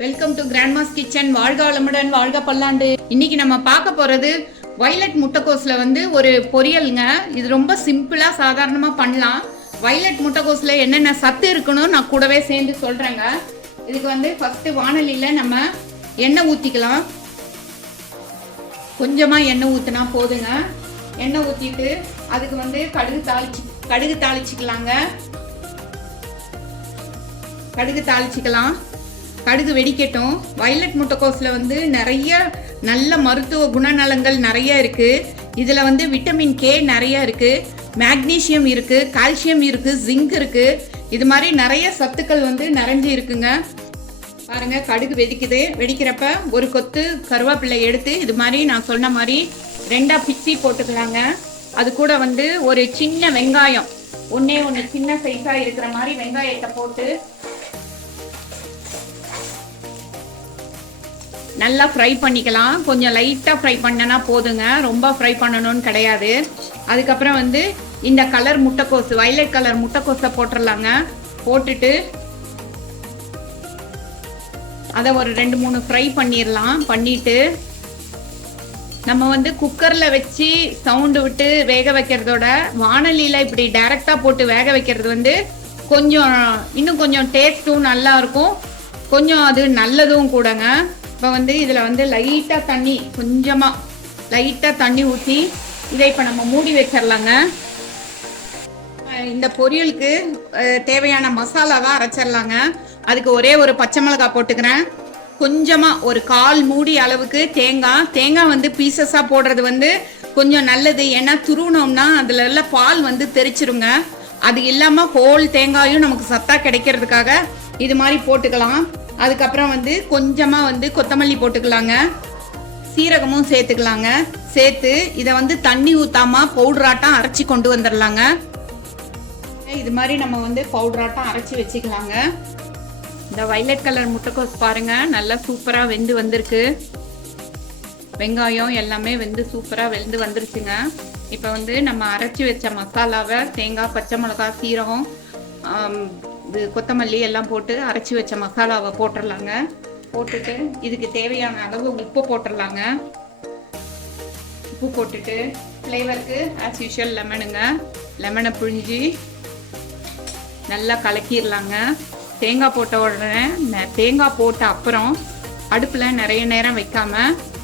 Welcome to Grandma's kitchen வாழ்க வளமுடன் வாழ்க பல்லாண்டு. இன்னைக்கு நம்ம பார்க்க போறது வைலட் முட்டைக்கோஸ்ல வந்து ஒரு பொரியலுங்க. இது ரொம்ப சிம்பிளா சாதாரணமா பண்ணலாம். வைலட் முட்டைக்கோஸ்ல என்னென்ன சத்து இருக்கணும் நான் கூடவே சேர்ந்து சொல்றேங்க. இதுக்கு வந்து ஃபர்ஸ்ட் வானலியில நம்ம எண்ணெய் ஊத்திக்கலாம். கொஞ்சமா எண்ணெய் ஊத்துனா போதுங்க. எண்ணெய் ஊத்திட்டு அதுக்கு வந்து கடுகு தாளிச்சு கடுகு தாளிச்சுக்கலாங்க. கடுகு தாளிச்சுக்கலாம். கடுகு வெடிக்கட்டும். வயலட் முட்டைக்கோஸில் வந்து நிறைய நல்ல மருத்துவ குணநலங்கள் நிறைய இருக்குது இதில் வந்து விட்டமின் கே நிறைய இருக்குது மேக்னீஷியம் இருக்குது கால்சியம் இருக்குது ஜிங்க் இருக்குது இது மாதிரி நிறைய சத்துக்கள் வந்து நிறைஞ்சு இருக்குங்க. பாருங்க கடுகு வெடிக்குது. வெடிக்கிறப்ப ஒரு கொத்து கருவேப்பிள்ளை எடுத்து இது மாதிரி நான் சொன்ன மாதிரி ரெண்டாக பிச்சி போட்டுக்கலாங்க. அது கூட வந்து ஒரு சின்ன வெங்காயம். ஒன்றே ஒன்று சின்ன சைஸாக இருக்கிற மாதிரி வெங்காயத்தை போட்டு நல்லா ஃப்ரை பண்ணிக்கலாம். கொஞ்சம் லைட்டாக ஃப்ரை பண்ணனா போதுங்க. ரொம்ப ஃப்ரை பண்ணணும்னு கிடையாது. அதுக்கப்புறம் வந்து இந்த கலர் முட்டைக்கோசு வயலட் கலர் முட்டைக்கோஸை போட்டுடலாங்க போட்டுட்டு அதை ஒரு ரெண்டு மூணு ஃப்ரை பண்ணிடலாம் பண்ணிட்டு நம்ம வந்து குக்கரில் வச்சு சவுண்டு விட்டு வேக வைக்கிறதோட வானலியில் இப்படி டைரெக்டாக போட்டு வேக வைக்கிறது வந்து கொஞ்சம் இன்னும் கொஞ்சம் டேஸ்ட்டும் நல்லா இருக்கும். கொஞ்சம் அது நல்லதும் கூடங்க. இப்போ வந்து இதில் வந்து லைட்டாக தண்ணி கொஞ்சமாக லைட்டாக தண்ணி ஊற்றி இதை இப்போ நம்ம மூடி வச்சிடலாங்க இந்த பொரியலுக்கு தேவையான மசாலாவை அரைச்சிடலாங்க அதுக்கு ஒரே ஒரு பச்சை மிளகாய் போட்டுக்கிறேன். கொஞ்சமாக ஒரு கால் மூடி அளவுக்கு தேங்காய். தேங்காய் வந்து பீசஸாக போடுறது வந்து கொஞ்சம் நல்லது. ஏன்னா துருவினோம்னா அதில் உள்ள பால் வந்து தெரிச்சிருங்க. அது இல்லாமல் ஹோல் தேங்காயும் நமக்கு சத்தாக கிடைக்கிறதுக்காக இது மாதிரி போட்டுக்கலாம். அதுக்கப்புறம் வந்து கொஞ்சமாக வந்து கொத்தமல்லி போட்டுக்கலாங்க. சீரகமும் சேர்த்துக்கலாங்க. சேர்த்து இதை வந்து தண்ணி ஊற்றாமல் பவுடராட்டம் அரைச்சி கொண்டு வந்துடலாங்க இது மாதிரி நம்ம வந்து பவுடராட்டம் அரைச்சி வச்சுக்கலாங்க. இந்த வைலட் கலர் முட்டைக்கோஸ் பாருங்கள் நல்லா சூப்பராக வெந்து வந்திருக்கு. வெங்காயம் எல்லாமே வெந்து சூப்பராக வெந்து வந்துருச்சுங்க. இப்போ வந்து நம்ம அரைச்சி வச்ச மசாலாவை தேங்காய் பச்சை மிளகாய் சீரகம் இது கொத்தமல்லி எல்லாம் போட்டு அரைச்சி வச்ச மசாலாவை போட்டுடலாங்க. போட்டுட்டு இதுக்கு தேவையான அளவு உப்பு போட்டுடலாங்க. உப்பு போட்டுட்டு ஃப்ளேவருக்கு ஆஸ் யூஷுவல் லெமனுங்க. லெமனை புழிஞ்சி நல்லா கலக்கிடலாங்க. தேங்காய் போட்ட உடனே தேங்காய் போட்ட அப்புறம் அடுப்பில் நிறைய நேரம் வைக்காம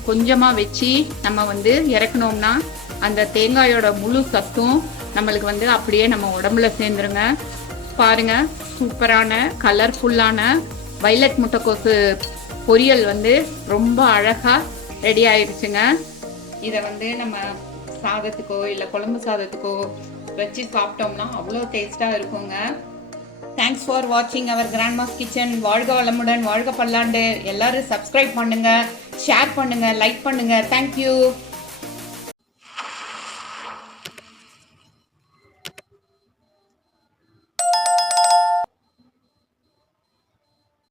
கொஞ்சமாக வச்சு நம்ம வந்து இறக்குனோம்னா அந்த தேங்காயோட முழு சத்தும் நம்மளுக்கு வந்து அப்படியே நம்ம உடம்புல சேர்ந்துருங்க. பாருங்க. சூப்பரான கலர்ஃபுல்லான வைலட் முட்டைக்கோசு பொரியல் வந்து ரொம்ப அழகாக ரெடி ஆயிடுச்சுங்க இதை வந்து நம்ம சாதத்துக்கோ இல்லை குழம்பு சாதத்துக்கோ வச்சு சாப்பிட்டோம்னா அவ்வளோ டேஸ்ட்டாக இருக்குங்க. தேங்க்ஸ் ஃபார் வாட்சிங் அவர் கிராண்ட்மாஸ் கிச்சன் வாழ்க வளமுடன் வாழ்க பல்லாண்டு. எல்லாரும் சப்ஸ்கிரைப் பண்ணுங்கள் ஷேர் பண்ணுங்கள் லைக் பண்ணுங்கள் தேங்க்யூ